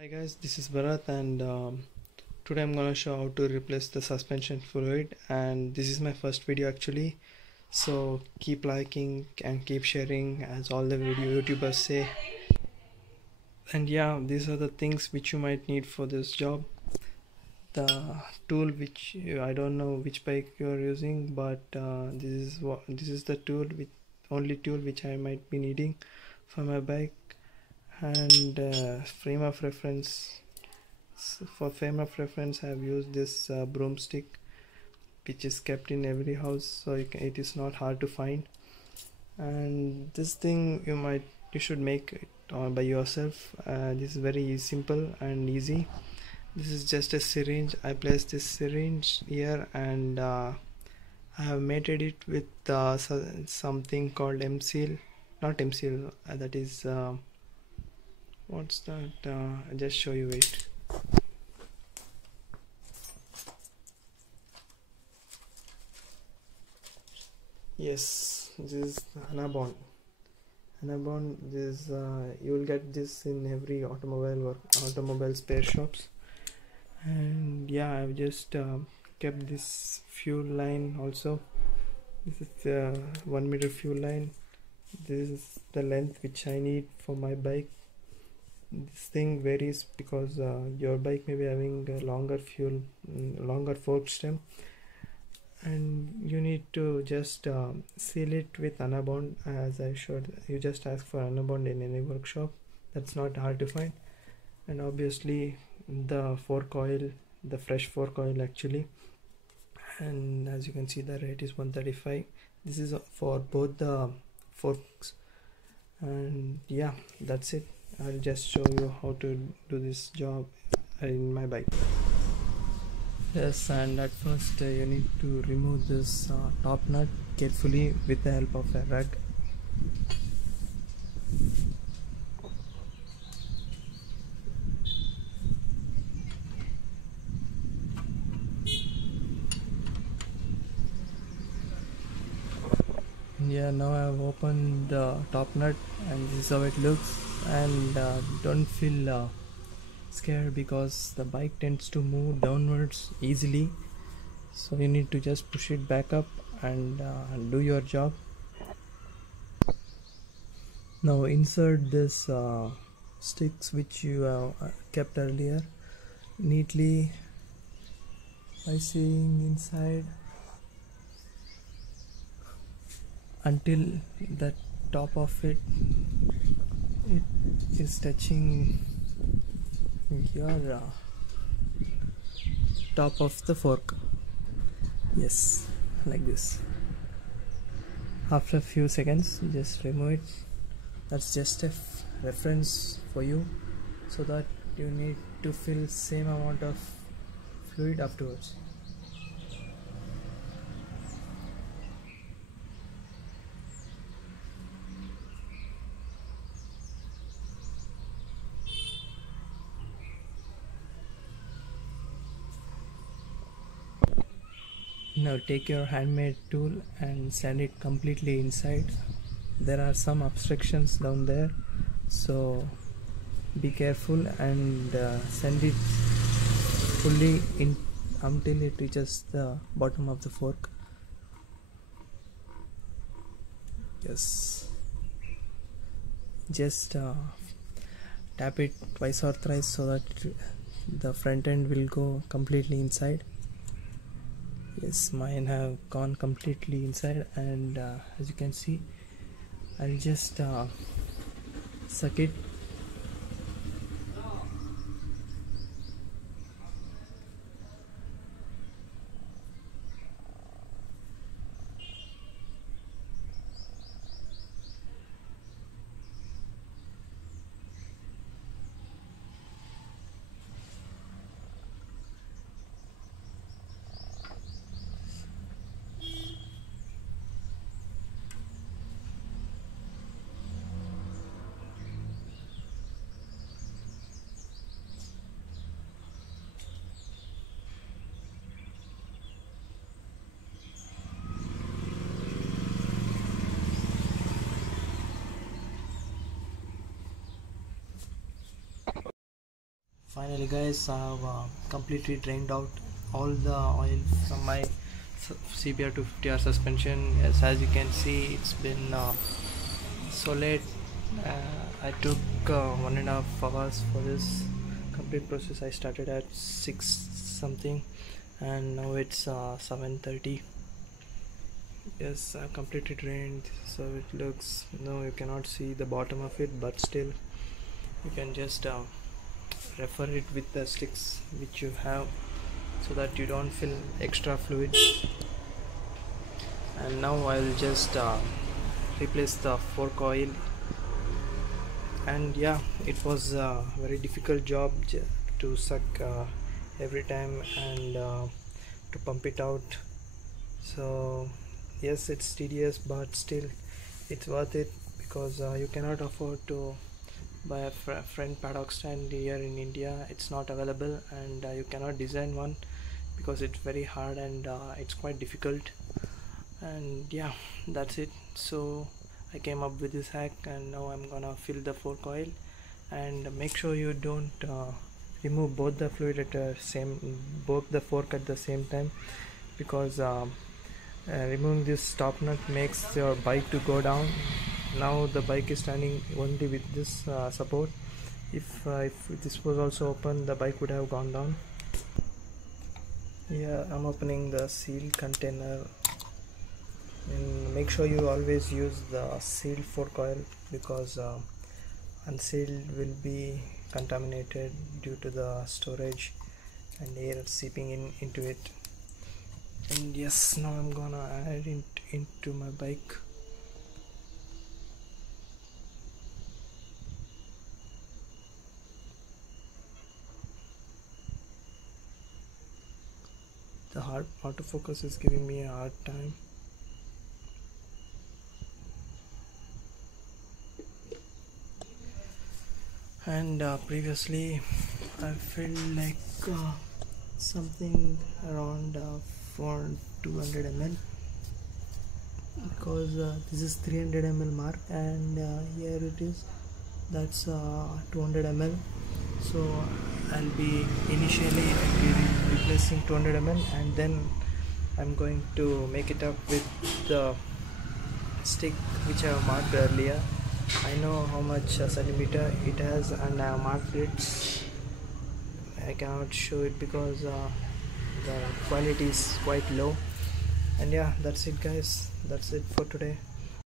Hi guys, this is Bharat and today I'm gonna show how to replace the suspension fluid, and this is my first video actually, so keep liking and keep sharing as all the video YouTubers say. And yeah, these are the things which you might need for this job. The tool which I don't know which bike you are using, but this is the only tool which I might be needing for my bike. And frame of reference. For frame of reference, I have used this broomstick, which is kept in every house, so it is not hard to find. And this thing you should make it by yourself. This is very simple and easy. This is just a syringe. I placed this syringe here, and I have mated it with something called M-seal, not M-seal. That is what's that? I'll just show you it. Yes, this is Anabond. This you will get this in every automobile spare shops. And yeah, I've just kept this fuel line also. This is the 1 meter fuel line. This is the length which I need for my bike. This thing varies because your bike may be having a longer fork stem, and you need to just seal it with Anabond. As I showed, you just ask for Anabond in any workshop. That's not hard to find. And obviously the fork oil, the fresh fork oil actually, and as you can see the rate is 135. This is for both the forks. And yeah, that's it. I'll just show you how to do this job in my bike. Yes, and at first you need to remove this top nut carefully with the help of a rag. Yeah, now I have opened the top nut, and this is how it looks. And don't feel scared because the bike tends to move downwards easily, so you need to just push it back up and do your job. Now insert this sticks which you have kept earlier neatly by seeing inside until the top of it is touching your top of the fork. Yes, like this. After a few seconds, just remove it. That's just a reference for you, so that you need to fill same amount of fluid afterwards. Now take your handmade tool and sand it completely inside. There are some obstructions down there, so be careful and sand it fully in until it reaches the bottom of the fork. Yes, just tap it twice or thrice so that the front end will go completely inside. Yes, mine have gone completely inside, and as you can see, I'll just suck it. Finally guys, I've completely drained out all the oil from my CBR250r suspension. Yes, as you can see, it's been so late. I took 1.5 hours for this complete process. I started at 6 something and now it's 7:30. Yes, I completely drained, so it looks, no, you cannot see the bottom of it, but still you can just refer it with the sticks which you have so that you don't fill extra fluid. And now I'll just replace the fork oil. And yeah, it was a very difficult job to suck every time and to pump it out. So yes, it's tedious, but still it's worth it, because you cannot afford to buy a front paddock stand here in India. It's not available, and you cannot design one because it's very hard and it's quite difficult. And yeah, that's it. So I came up with this hack, and now I'm gonna fill the fork oil. And make sure you don't remove both the fluid at both the fork at the same time, because removing this top nut makes your bike to go down. Now the bike is standing only with this support. If this was also open, the bike would have gone down. Yeah, I'm opening the sealed container, and make sure you always use the sealed fork oil, because unsealed will be contaminated due to the storage and air seeping into it. And yes, now I'm gonna add it into my bike. The autofocus is giving me a hard time. And previously I felt like something around 200 ml, because this is 300 ml mark, and here it is, that's 200 ml. So I'll be replacing 200 ml, and then I'm going to make it up with the stick which I have marked earlier. I know how much centimeter it has, and I have marked it. I cannot show it because the quality is quite low. And yeah, that's it guys, that's it for today.